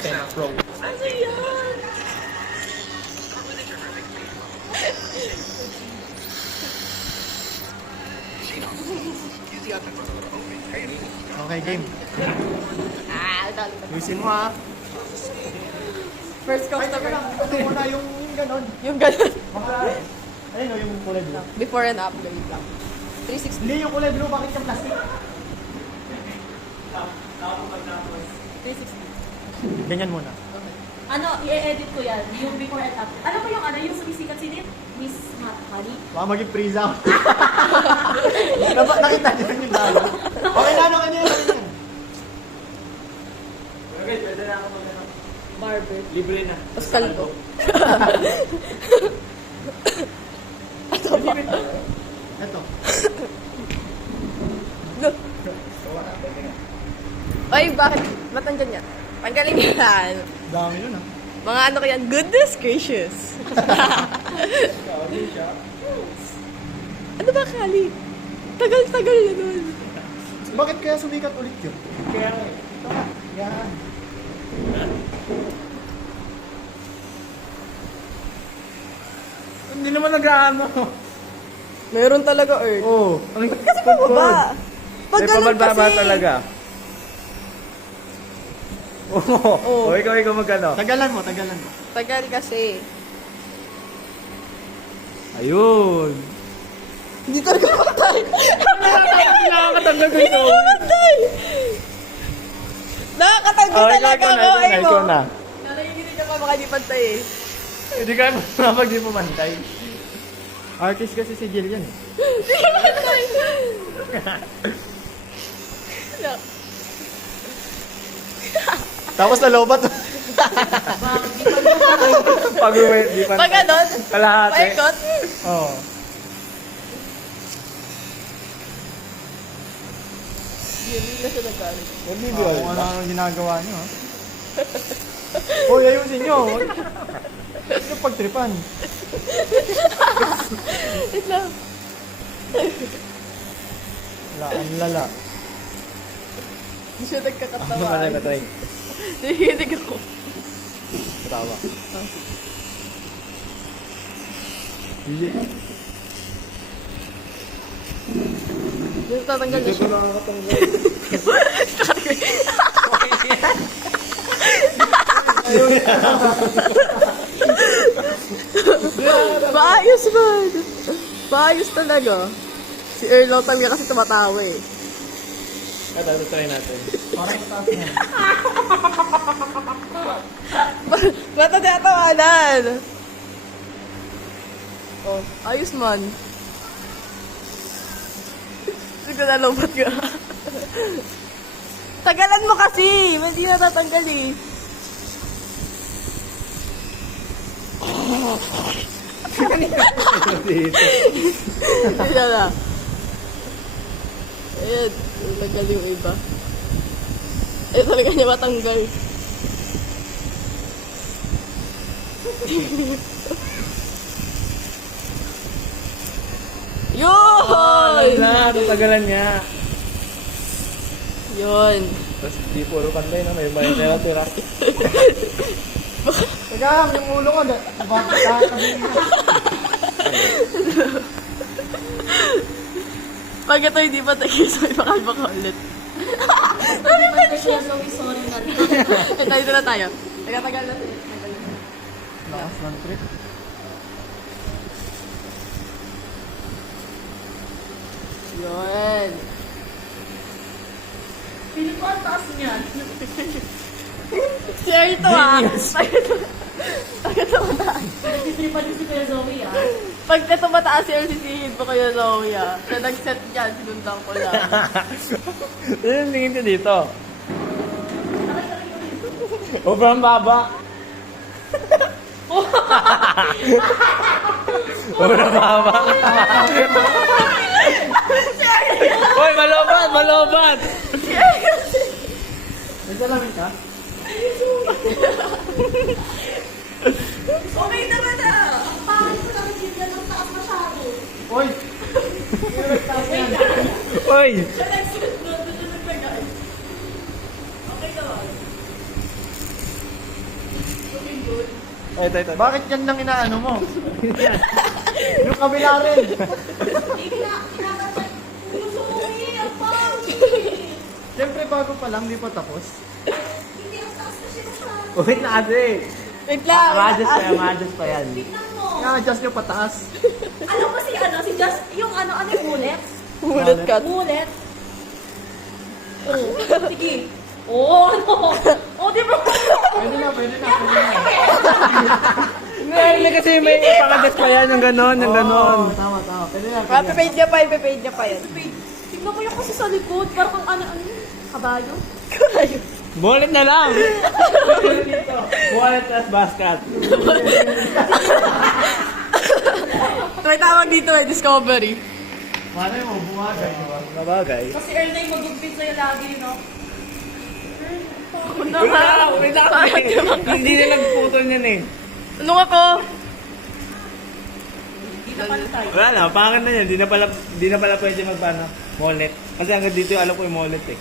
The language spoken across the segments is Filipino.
10 Pro. Ano yan? Okay, game. Dali. Lusin mo ha. First customer. Ito muna yung ganon. Yung ganun. Ayun o, yung kulay blue. Before and after lang. 360. Hindi, yung kulay blue, bakit yung plastic? 360. Ganyan muna. Ano, i-edit ko yan, yung before and after. Ano ba yung ano, yung sumisikat si Miss Honey? Baka maging freeze out. Nakita niyo yung dalo. Okay na, ano kanya yun? Okay, pwede na ako mag-ano. Barber. Libre na. Tapos kalbo. Ito ba? Ito. Ay, bakit? Ba't nandyan yan? Tanggalin yan. Dami nun ah. Mga ano kaya, goodness gracious. Ano ba, Kali? Tagal-tagal na nun. Bakit kaya sumikat ulit yun? Kaya ito nga. Yan. Hindi naman nag-ano. Meron talaga, Earth. Oo. Kasi pababa. Pag ganun kasi. talaga. Oo. Oo. Ikaw magkano? Tagalan mo, tagalan mo. Tagal kasi. Ayun. Hindi talaga matay. Nakakatanggal ko ito. Matay! Nakakatanggal talaga ako. Ay mo. Ikaw na. Nalayiginig ka pa, baka di pantay eh. Hindi ka mapag di pumantay. Artist kasi si Jillian eh. No. Tapos nalobat. Pag-uwi, di pantay. Pag ganon, Kalahati. paikot. Oo. Hindi na siya nagkalit. Hindi Kung ano ang ginagawa niyo ha. Hoy, ayusin niyo. Huwag niyo pagtripan. Wait lang. Wala, ang lala. Hindi siya nagkakatawa. Ano na try? Nahihinig ako. Tawa. Dito tatanggal na siya. Maayos man. Maayos talaga. Si Earl Lotan nga kasi tumatawa eh. Ito, try natin. Parang taas na. Ba't na tinatawanan? Oh, ayos man. Sige na lombat ka. Tagalan mo kasi! Hindi na tatanggal eh. Hindi na. Ayan, tagal yung iba. Ayaw talaga niya matanggal. Yun! Na, tatagalan niya. Yun. Tapos di puro pantay na, may bayan tira. Teka, yung ulo ko. Bakit kakabihin ko? Pag ito hindi pa tagis, may pakalma ka ulit. Hindi ba siya sorry na rin? Dito na tayo. Tagal na tayo. Lakas ng trip. Yun. Piling ko ang taas niyan. Share ito ah. Pag ito mataas. Nagtitripan din si Kuya Zoe ah. Pag ito mataas si LCC, po kayo Zoe ah. Siya nag-set dyan, sinundan ko lang. Yun yung tingin ko dito. Sobrang baba. Sobrang baba. Hoy, malobat, malobat. May salamin ka? Okay naman ah! Ang pangit ko lang yung yan ang taas masyado. Hoy! May taas yan. Hoy. Siya nagsunod doon, doon siya naglagay. Okay naman. Ito. Bakit yan lang inaano mo? Yung kabila rin. Siyempre bago pa lang, di pa tapos. Wait na ate. Wait lang. Ma-adjust pa yan. Tignan mo. I-adjust nyo pataas. Alam mo si Just, yung ano yung bullet? Hulot ka. Bullet. Oh, sige. Oh, ano? Oh, di ba? Pwede na. Hindi kasi may pang-adjust pa yan, yung ganon, yung ganon. Oo, tama. Pwede na. Papapaid niya pa yan. Tignan mo yung kasi sa likod. Parang ano, kabayo. Bullet na lang. Bullet as basket. May tawag dito discovery. Malay mo, bumagay, di ba? Kabagay. Kasi Earl na yung magugpit sa'yo lagi, no? Wait lang. Hindi na nagputol niyan eh. Anong ako? Hindi na pantay. Wala na, pangit na yan. Di na pala pwede magpano. Mollet. Kasi hanggang dito alam ko yung mollet eh.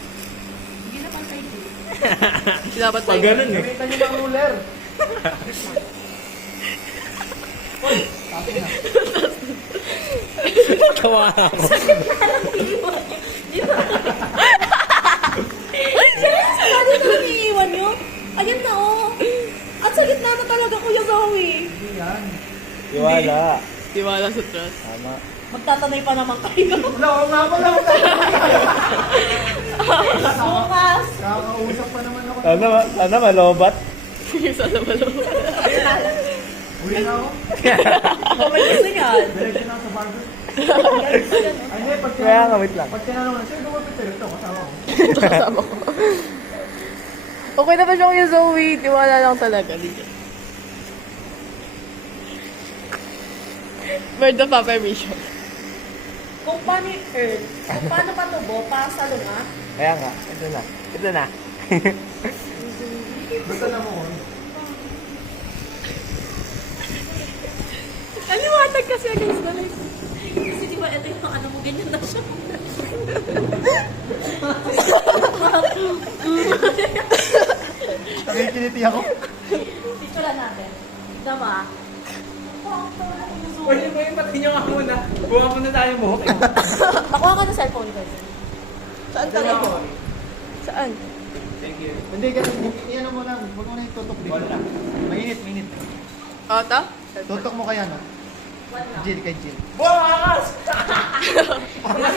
Hindi na pantay. Dapat Pag ganun eh. Gamitan nyo ng ruler. Tawa ako. Ano na iiwan nyo? Ayan na, oh. At sa gitna na talaga, Kuya Zoe. Iwala. Tiwala sa trust. Tama. Magtatanay pa naman kayo. Wala, oo nga pala. Bukas. Kakausap pa naman ako. Sana malobat. Sana malo. Uwi na ako. Ako may gusto yan. Diretso na ako sa barber. Ay, hindi, Kaya nga, wait lang. Pag tinanong na, sir, gumapit ito, kasama ko. Kasama ko. Okay na ba siya Kuya Zoe? Tiwala lang talaga. Word of affirmation. Kung paano yung Earl, kung paano patubo, pasalo nga. Kaya nga, ito na. Basta na mo. Kaliwatag kasi against the light. Kasi di ba, ito yung ano mo, ganyan na siya. Nakikiniti ako. Dito lang natin. Dama. Pwede mo yung pati nyo nga muna. Buka muna tayo mo. Nakuha ka ng cellphone ko. Saan talaga? Saan? Thank you. Hindi, ganun. Iyan mo lang. Huwag mo na yung tutok dito. Mainit. Ata? Tutok mo kaya, no? Jill, kay Jill. Bukas!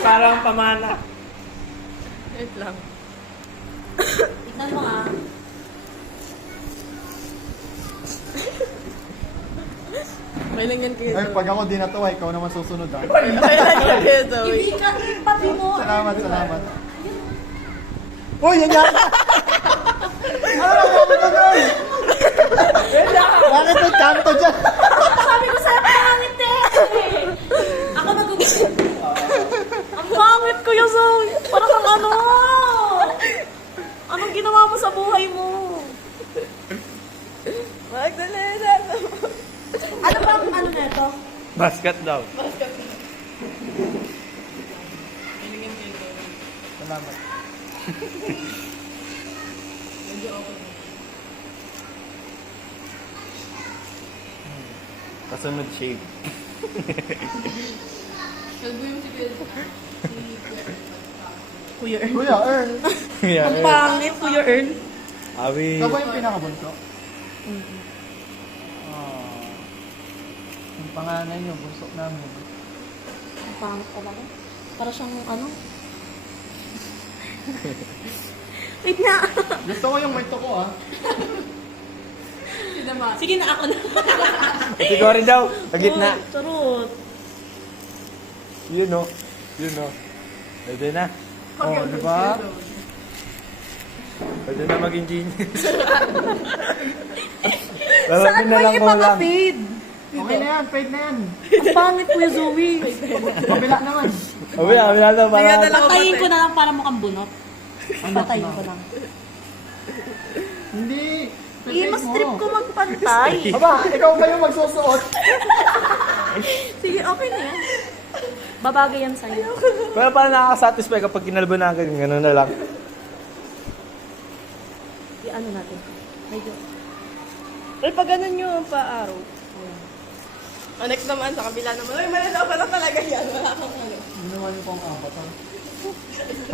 Parang pamana. Wait lang. Tignan mo ah. May lang yan Kuya Ay, Zoe. pag ako di natuwa, ikaw naman susunod, ha? May lang yan Kuya Zoe. Hindi ka, papi mo. Salamat. Uy, yan yan! Ano na, bakit ka doon? Bakit may kanto dyan? Sabi ko sa'yo, pangit eh. Ako magugupit. Ang pangit, Kuya Zoe. Parang kang ano. Anong ginawa mo sa buhay mo? Magdalena. Ano bang ano na ito? Basket daw. Salamat. Kasunod shape. Kuya Earl. Kuya, Earl. Yeah, Ang pangit, Kuya Earl. Awi. Ikaw ba yung pinakabunso? Yung panganay nyo, bunso namin. Ang pangit ka ba? Para siyang ano? Wait na. Gusto ko yung may tuko, ha? Sige na, ako na. Ikaw rin daw. Pagit na. Charot. Yun o. Pwede na. Oh, di ba? Pwede na maging genius. Saan mo yung ipaka-fade? Okay na yan, fade na yan. Ang pangit, Kuya Zoe. Kabila naman. Wala na para. Patayin ko na lang para mukhang bunot. Patayin ko lang. Hindi. Mas trip ko magpantay. Aba, ikaw ba yung magsusuot? Sige, okay na yan. Babagay yan sa'yo. Pero parang nakaka-satisfy kapag kinalbo na agad. Ganun na lang. I-ano natin. Medyo. Ay, pag ganun yung pa-araw. Oh, next naman, sa kabila naman. Ay, malalaman na talaga yan. Wala kang ano. Hindi naman yung pang-apat.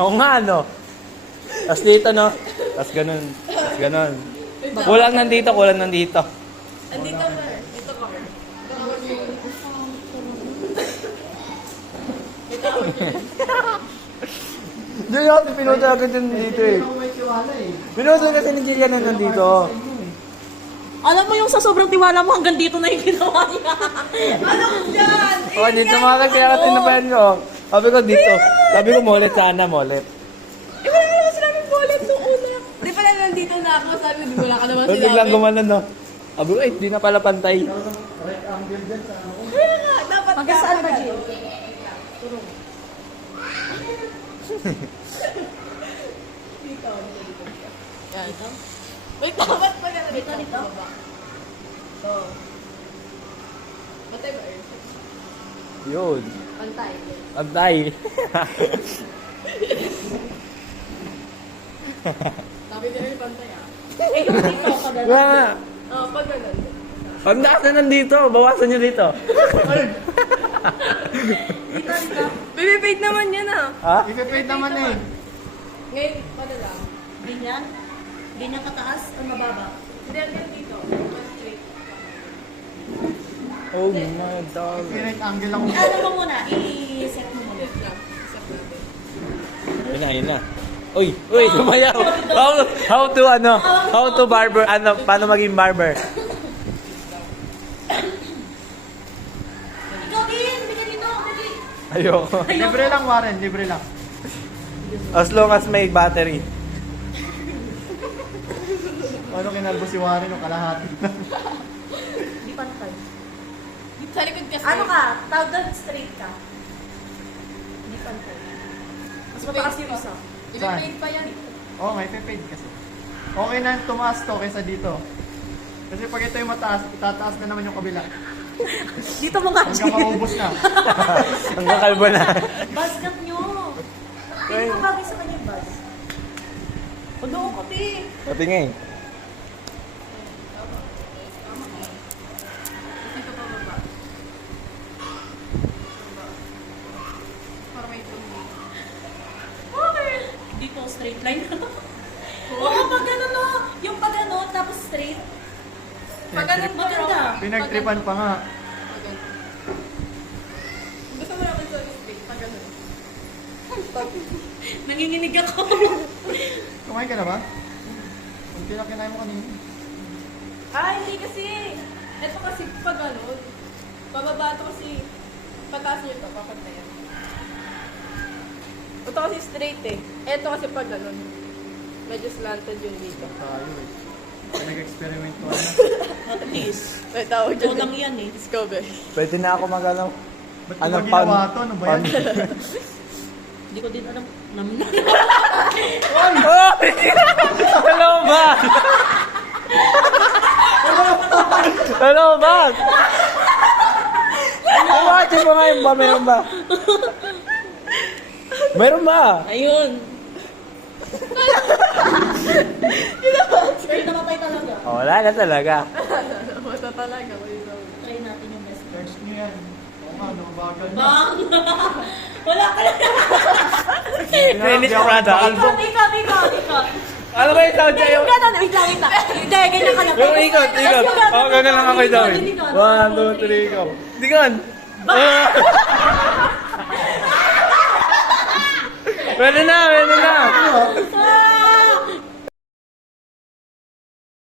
Oo nga, no? Tapos dito, no? Tapos ganun. Tapos ganun. Kulang nandito, kulang nandito. Andito na. Ito ka. Hindi natin pinuto agad yun dito eh. Pinuto kasi ni Jillian na nandito. Alam mo yung sa sobrang tiwala mo, hanggang dito na yung ginawa niya. Ano dyan? Oh, dito mga kaya ka tinapayan ko. Sabi ko dito. Sabi ko molet sana, molet. Eh, wala naman sinabi bullet nung una. Di pala nandito na ako. Sabi ko, di wala ka naman Tapos biglang sinabi. gumanon, no? Sabi ko, di na pala pantay. Right angle dyan sa ano. Kaya nga, dapat Hanggang saan ba, Jill? Dito. Yan. Wait, dapat pala. Dito, dito. Ito. Batay ba, Earth? Yun. Pantay. Pantay. Sabi ko rin pantay ah. Eh, yung dito, pag ano. Wala nga. Oh, pag ganun. Ang taas na nandito. Bawasan nyo dito. Dito, dito. Baby, paid naman yan ah. Ha? Ipe-paid naman eh. Ngayon, pala lang. Ganyan. Ganyan kataas o mababa. Hindi, hanggang dito. Straight. Oh my God. Right angle ako. Ano mo muna? I-set mo muna. Wait lang. Step natin. Yun na, yun na. Uy, uy, sumayaw. How to barber, paano maging barber? Ikaw din! Bigyan dito! Bigyan! Ayoko. Libre lang, Warren. Libre lang. As long as may battery. Ano kinalbo si Warren o kalahati na. Di pantay. Sa likod kasi. Ano ka? Tawag doon, straight ka. Di pantay. Mas mataas yung isa. Ibe-paid pa yan. Oo, may ipe-paid kasi. Okay na tumaas to kaysa dito. Kasi pag ito yung mataas, itataas na naman yung kabila. Dito mo nga, Hanggang maubos na. Hanggang kalbo na. Buzz cut nyo. Hindi mo bagay sa kanya buzz. Ano ko, ti? Patingin. Dito pa baba. Para may tumi. Okay. Dito, straight line. Oo, pag gano'n no. Yung pag gano'n, tapos straight. Pag ganun pa Maganda. Pinagtripan pa nga. Pag ganun. Gusto mo naman sa straight. Pag ganun. Nanginginig ako. Kumain ka na ba? Kung kinakain mo kanina. Ah, hindi kasi. Ito kasi pag ganun. Bababa ito kasi. Pataas niyo ito, papantayan. Ito kasi straight eh. Ito kasi pag ganun. Medyo slanted yung dito. Tayo eh. Nag-experiment ko na. At least. May tawag Ito dyan. lang yan eh. Discover. Pwede na ako magano. Ba't ko ba ginawa to? Ano ba yan? Hindi ko din alam. Oh! Hello, ba? Hello, ba? Watch mo ngayon ba? Meron ba? Meron ba? Ayun. Straight namatay talaga. Oh, wala na talaga. Mata talaga. Try natin yung best friend. Search nyo yan. Oo nga, no, bagal. Bang! Wala ka lang. Finished product. Ikot. Ano ba yung sound Hindi, sa'yo? yung gano'n. Wait lang. Hindi, ganyan ka lang. Yung ikot. Oh, ganun lang ako daw. 1, 2, 3, go. Digon. Pwede na.